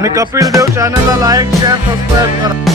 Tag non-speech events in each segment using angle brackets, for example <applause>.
आणि कपिल देव चॅनलला like share subscribe करा.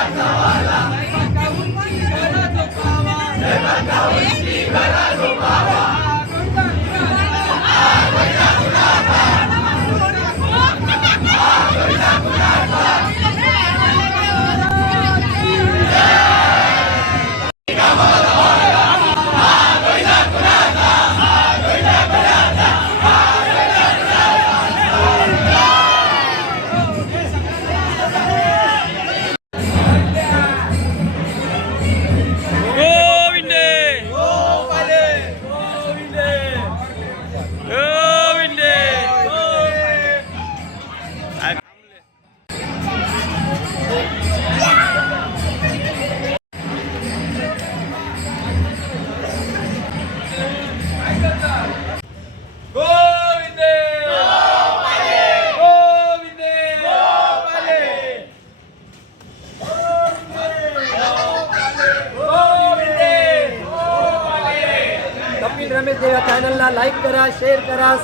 गोविंदे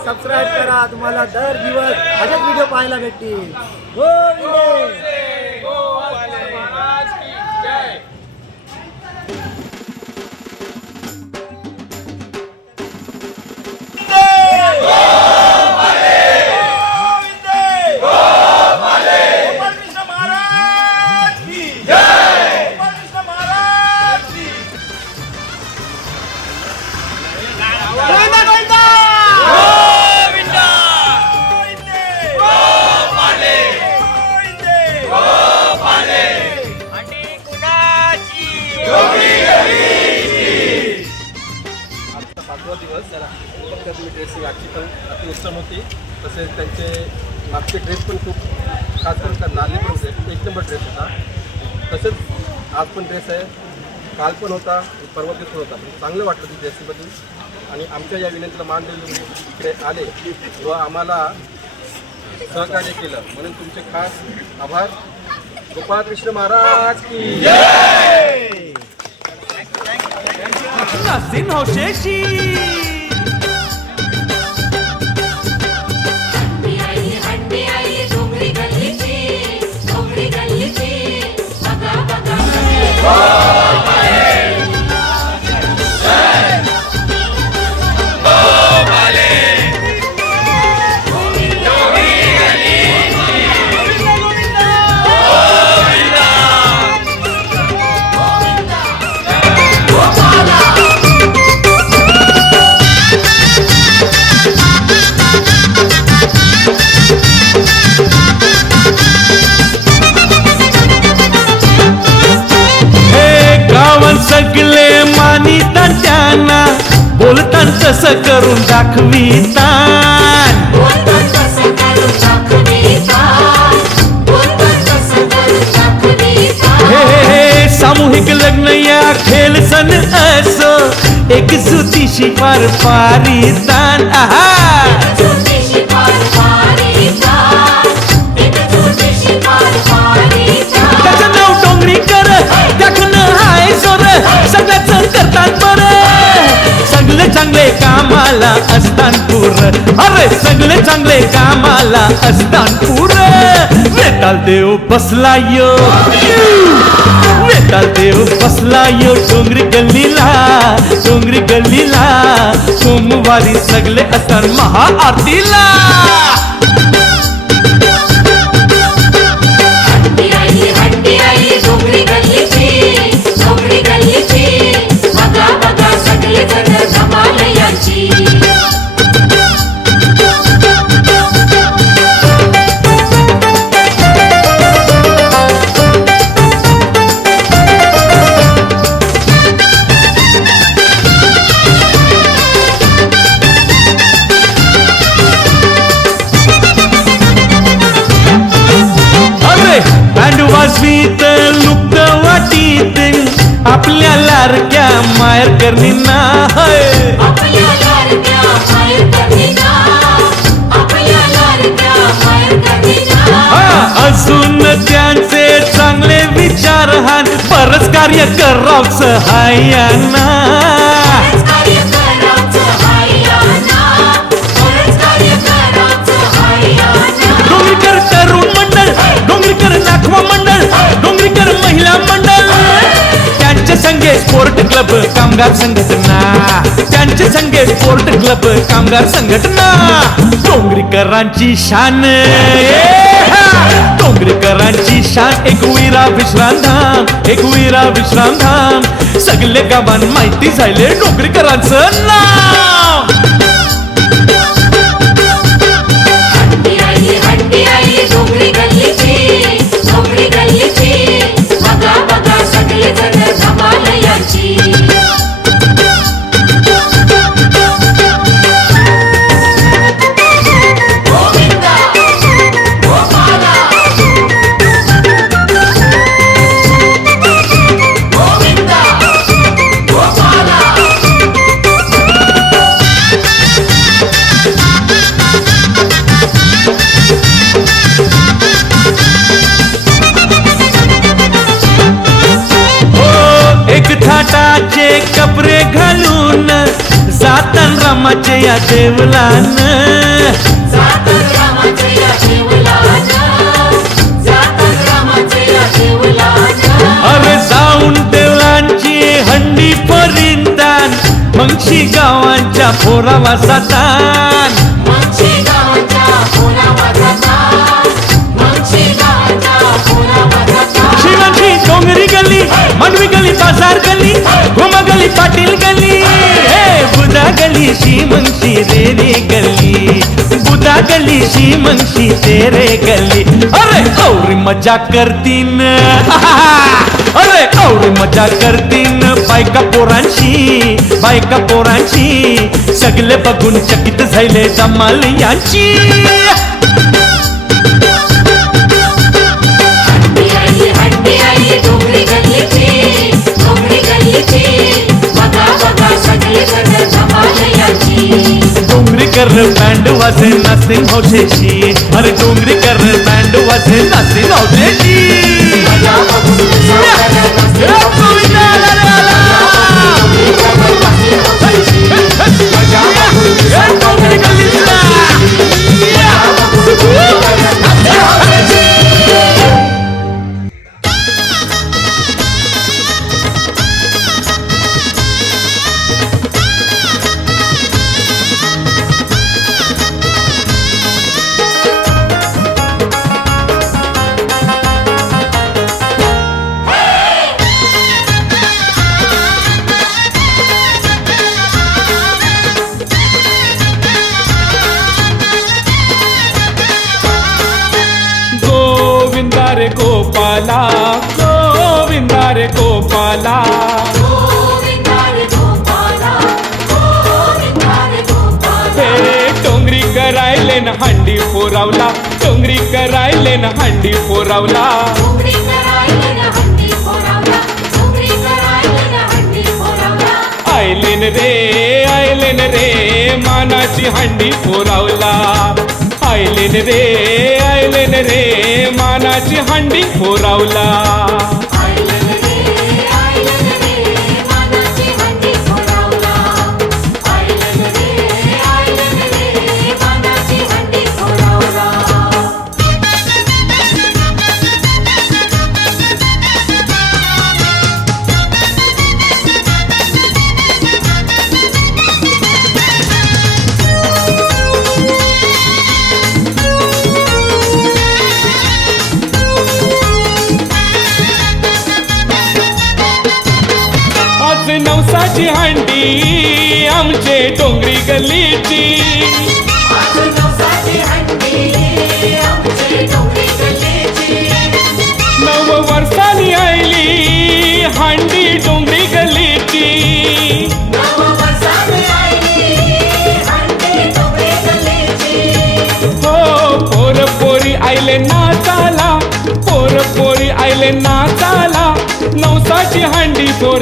सबस्क्राईब करा तुम्हाला दर दिवस असेच व्हिडिओ पाहायला भेटतील. काल पण होता परवा दिवस पण होता. म्हणजे चांगलं वाटलं तिथे एस सीबद्दल आणि आमच्या या विनंतीला मान देऊन तुम्ही इकडे आले व आम्हाला सहकार्य केलं. म्हणून तुमचे खास आभार. गोपाळ कृष्ण महाराज की हंडी तसं करून दाखवीता सामूहिक लग्न या खेळ सण असो. एक जुतीशी पार पारितान आहा! कामाला असतान पूर अरे सगळे चांगले कामाला असतान पूर वेताल देव बसला यो वेताल देव बसला यो डोंगरी गल्लीला. डोंगरी गल्लीला. सोमवारी सगळे असतात महाआरतीला. ஐயன் क्लब कामगार संघटना. त्यांचे संगे स्पोर्ट क्लब कामगार संघटना. डोंगरीकरांची शान डोंगरीकरांची शान एक विरा विश्रामधाम एक विरा विश्रामधाम सगळे गावान माहिती झाले डोंगरीकरांचं नाव. या देवलान अरे जाऊन देवलांची हंडी परिंदान मंगशी गावांच्या पोरावा सातान. शिवांची डोंगरी गली मनवी गली बाजार गली घुमा गली पाटी मंगशी रे गली बुधा गली शी मनशी तेरे गली। अरे और मजा करतीन <laughs> अरे और मजा करतीन बायका पोरांची बायका पोरांची सगळे बघून चकित झाले जमाल यांची Thank you. कर बँड वाजे नाचते हौशेची अरे डोंगरी कर बँड वाजे नाचते हौशेची गोपाला गोविंदा रे गोपाला डोंगरी करायले ना हंडी पोरावला डोंगरी करायले ना हंडी फोडावला. आयलेन रे आयलेन रे मानाची हंडी पोरावला आयलेन रे आयलेन रे मानाची हंडी फोरावला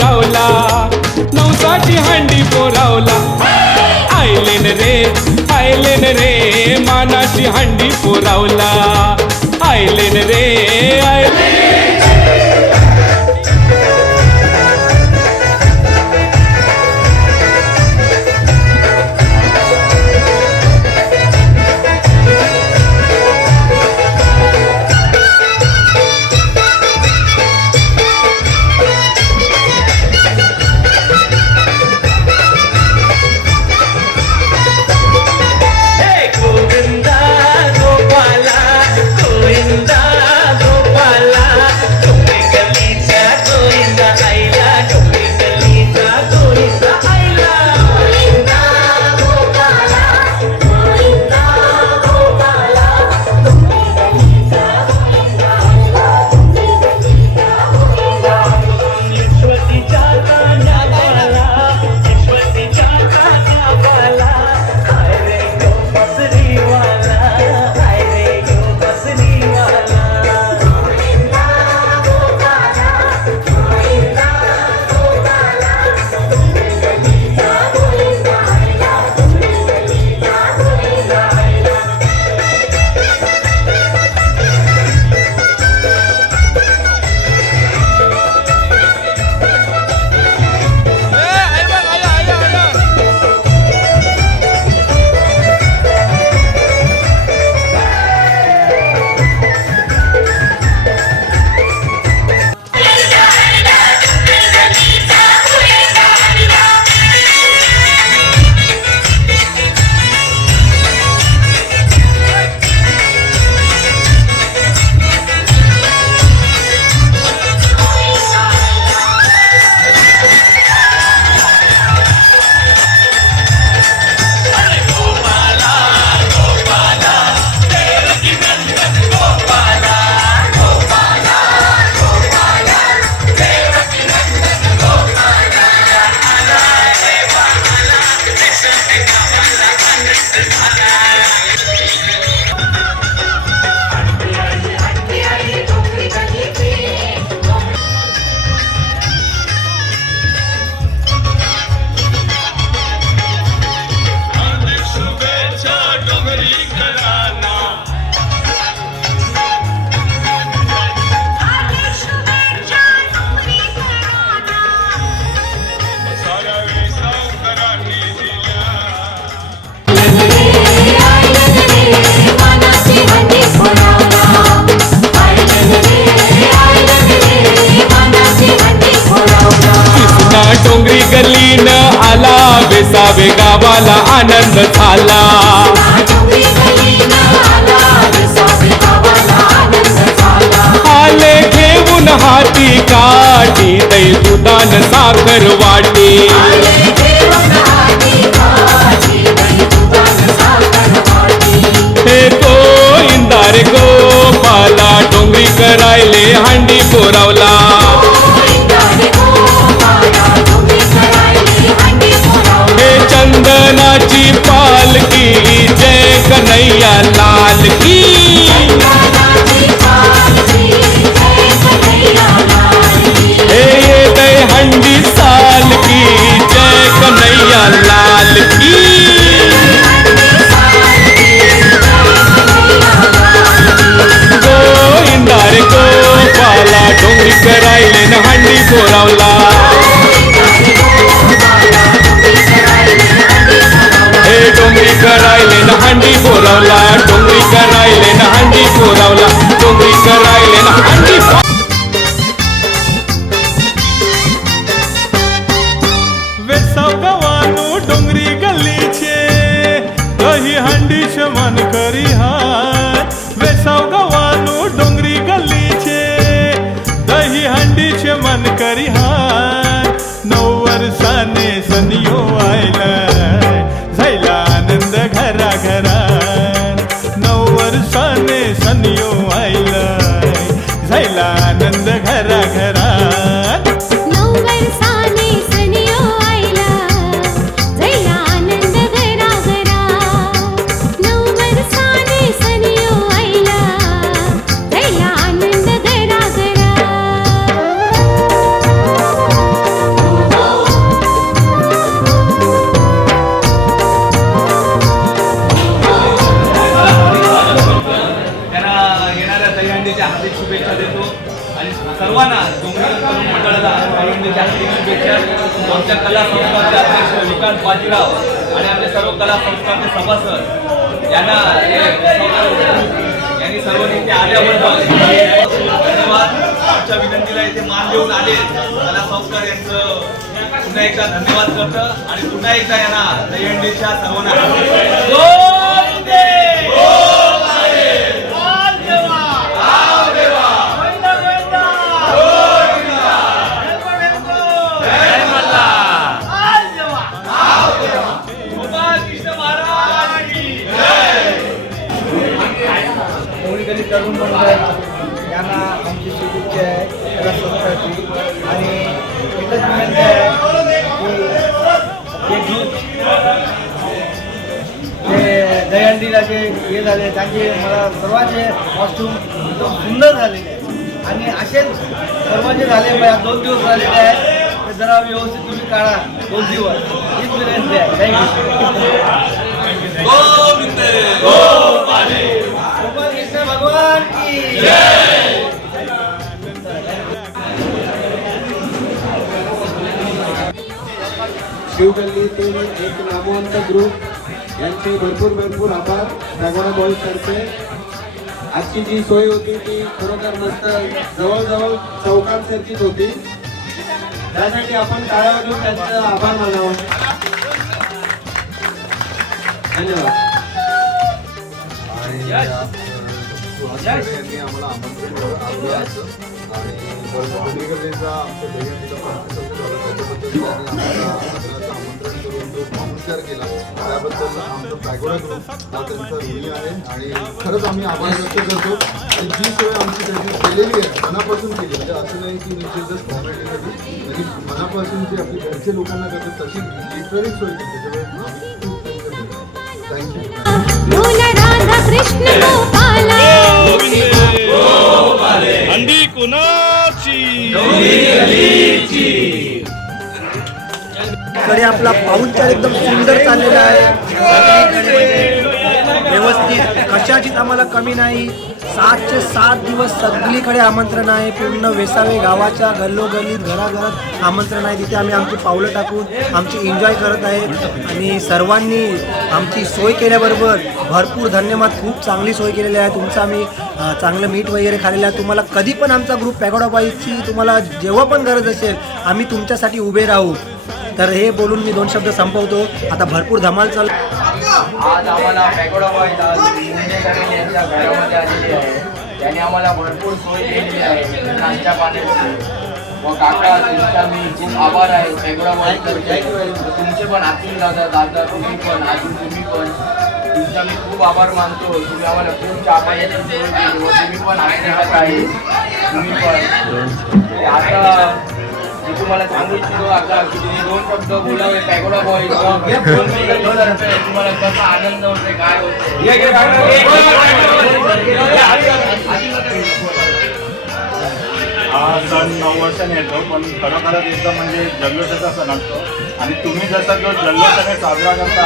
पोरावला नवसाची हंडी पोरावला आयलेन रे आयलेन रे मानाची हंडी पोरावला आयलेन रे சாத்தருவாட்டி मला आले संस्कार यांचं पुन्हा एकदा धन्यवाद करतं आणि पुन्हा एकदा यांना दहीहंडीच्या सर्वांना. झाले त्यांचे मला सर्वांचे कॉस्ट्यूम एकदम सुंदर झालेले आहे आणि असेच सर्वांचे झाले पाहिजे दोन दिवस झालेले आहेत ते जरा व्यवस्थित तुम्ही काढा दोन दिवस. हीच विनंती आहे थँक्यू भगवान की शिवगल्लीतील एक नामवंत ग्रुप यांचे भरपूर भरपूर आभार. सागरा तर्फे. आजची जी सोय होती ती खरोखर मस्त जवळजवळ चौकांसारखीच होती. त्यासाठी आपण टाळ्या वाजवून त्यांचा आभार मानावा. धन्यवाद. यांनी आम्हाला आमंत्रण दिलं आणि पार्टिसिपेट झाला त्याच्याबद्दल जो मामुष्कार केला त्याबद्दल आमचं पॅगोडा ग्रुप हा त्यांचा ऋणी आहे. आणि खरंच आम्ही आभार व्यक्त करतो. की जी सोय आमची त्यांनी केलेली आहे मनापासून केली म्हणजे असं नाही की म्हणजे जस्ट फॉर्मॅलिटीसाठी म्हणजे मनापासून जी आपली घरचे लोकांना करतात तशी लिटरली सोय त्याच्यामुळे अंडी कुणाची कडे आपला पाऊलचार एकदम सुंदर चाललेला आहे. व्यवस्थित. कशाचीच आम्हाला कमी नाही. सातचे सात दिवस सगळीकडे आमंत्रण आहे. पूर्ण वेसावे गावाच्या गल्लोगल्लीत घराघरात आमंत्रण आहे. तिथे आम्ही आमची पावलं टाकून आमची एन्जॉय करत आहे आणि सर्वांनी आमची सोय केल्याबरोबर भरपूर धन्यवाद. खूप चांगली सोय केलेली आहे. तुमचं आम्ही चांगलं मीठ वगैरे खाल्लेलं आहे. तुम्हाला कधी पण आमचा ग्रुप पॅगोडा बाईची तुम्हाला जेव्हा पण गरज असेल आम्ही तुमच्यासाठी उभे राहू. तर हे बोलून मी दोन शब्द संपवतो. आता भरपूर धमाल चालू आज आम्हाला यांच्या घरामध्ये आहे. त्यांनी आम्हाला भरपूर सोय केलेली आहे. त्यांच्या पाण्याची. व काका तुमचा मी खूप आभार आहे. पॅगोडा तुमचे पण आतील दादा दादा तुम्ही पण अजून तुम्ही पण. तुमचा मी खूप आभार मानतो. तुम्ही आम्हाला खूप चहा पाण्याची सोय केली व तुम्ही पण आहे. तुम्ही पण. आता मी तुम्हाला सांगू इच्छितो आता की तुम्ही दोन शब्द बोलावे पॅगोडा बॉईज तुम्हाला कसा आनंद होते काय हा सण नऊ वर्षाने येतो पण खरोखरच एकदम म्हणजे जल्लोषाचा सण असतो. आणि तुम्ही जसा जो जल्लोषाने साजरा करता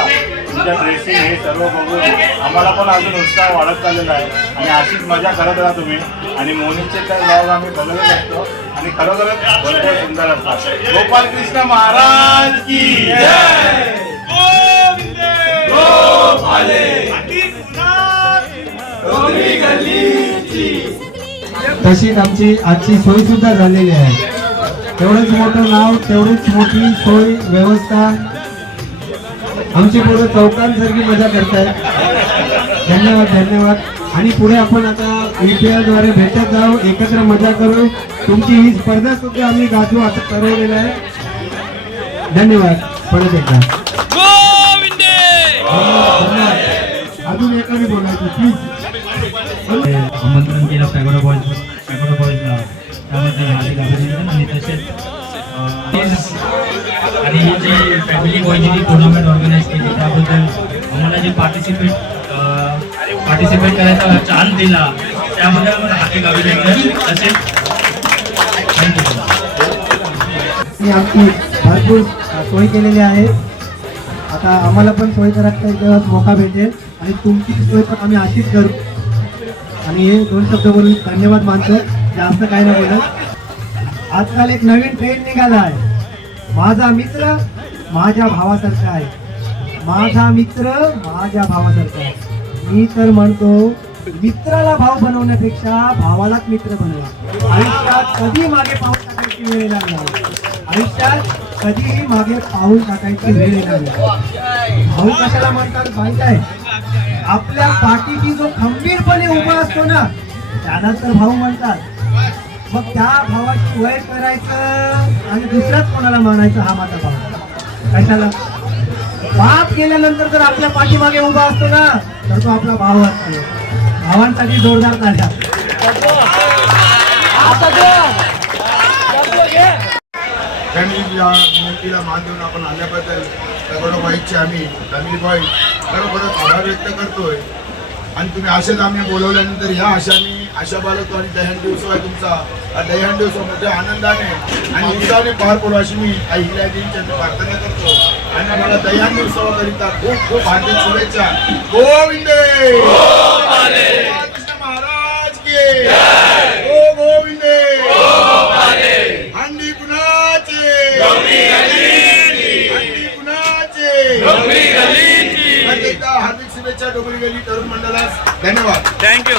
तुमच्या ड्रेसिंग हे सर्व बघून आम्हाला पण अजून उत्साह वाढत चाललेला आहे. आणि अशीच मजा करत राहा तुम्ही. आणि मोनीचे तर ब्लॉग आम्ही बघत असतो. आणि खरोखरच भरपूर सुंदर असतात. गोपाल कृष्ण महाराज की तशीच आमची आजची सोय सुद्धा झालेली आहे. तेवढंच मोठं नाव तेवढीच मोठी सोय व्यवस्था आमची पोरं चौकांसारखी मजा करतायत. धन्यवाद धन्यवाद. आणि पुढे आपण आता द्वारे भेटत जाऊ एकत्र मजा करू. तुमची ही स्पर्धा सुद्धा आम्ही गाजू असं ठरवलेलं आहे. धन्यवाद. परत एकदा. अजून एकाने बोलायचं प्लीज आमंत्रण केलं पॅगोडा बॉयज पॅगोडा बॉयजला त्यामध्ये हार्दिक अभिनंदन आणि तसेच आणि ही जी फॅमिली बॉयची जी टुर्नामेंट ऑर्गनाईज केली त्याबद्दल आम्हाला जे पार्टिसिपेट पार्टिसिपेट करायचा चान्स दिला त्याबद्दल आम्हाला हार्दिक अभिनंदन. तसेच मी आमची भरपूर सोय केलेली आहे. आता आम्हाला पण सोय करायचा एक दिवस मोका भेटेल आणि तुमची सोय पण आम्ही अशीच करू. आणि हे दोन शब्द बोलून धन्यवाद मानतो. जास्त काय नाही बोलत. आजकाल एक नवीन ट्रेंड निघाला आहे. माझा मित्र माझ्या भावासारखा आहे. माझा मित्र माझ्या भावासारखा आहे. मी तर म्हणतो मित्राला भाव बनवण्यापेक्षा भावालाच मित्र बनवा. आयुष्यात कधी मागे पाहून टाकायची वेळ लागला आयुष्यात कधीही मागे पाहून टाकायची वेळ येणार भाऊ कशाला म्हणतात माहीत आहे आपल्या पाठीची जो खंबीरपणे उभा असतो ना त्याला तर भाऊ म्हणतात. मग त्या भावाची वय करायचं आणि दुसऱ्याच कोणाला मानायचं हा माझा भाव. कशाला बाप गेल्यानंतर जर आपल्या पाठीमागे उभा असतो ना तर तो आपला भाव असतो. भावांसाठी जोरदार ताजा. फॅमिली या विनंतीला मान देऊन आपण आल्याबद्दल दगडो बाईकचे आम्ही फॅमिली भाई खरोखरच आभार व्यक्त करतोय. आणि तुम्ही आशेच आम्ही बोलवल्यानंतर ह्या आशाने आशा बाळगतो आणि दह्यान उत्सव आहे तुमचा. दह्यान दहंडी उत्सव मोठ्या आनंदाने आणि उत्साहाने पार पडू अशी मी आई हिलाजींच्या प्रार्थना करतो. आणि मला दह्यान उत्सवाकरिता खूप खूप हार्दिक शुभेच्छा. गोविंदे! डोंगरी तरुण मंडळास धन्यवाद. थँक्यू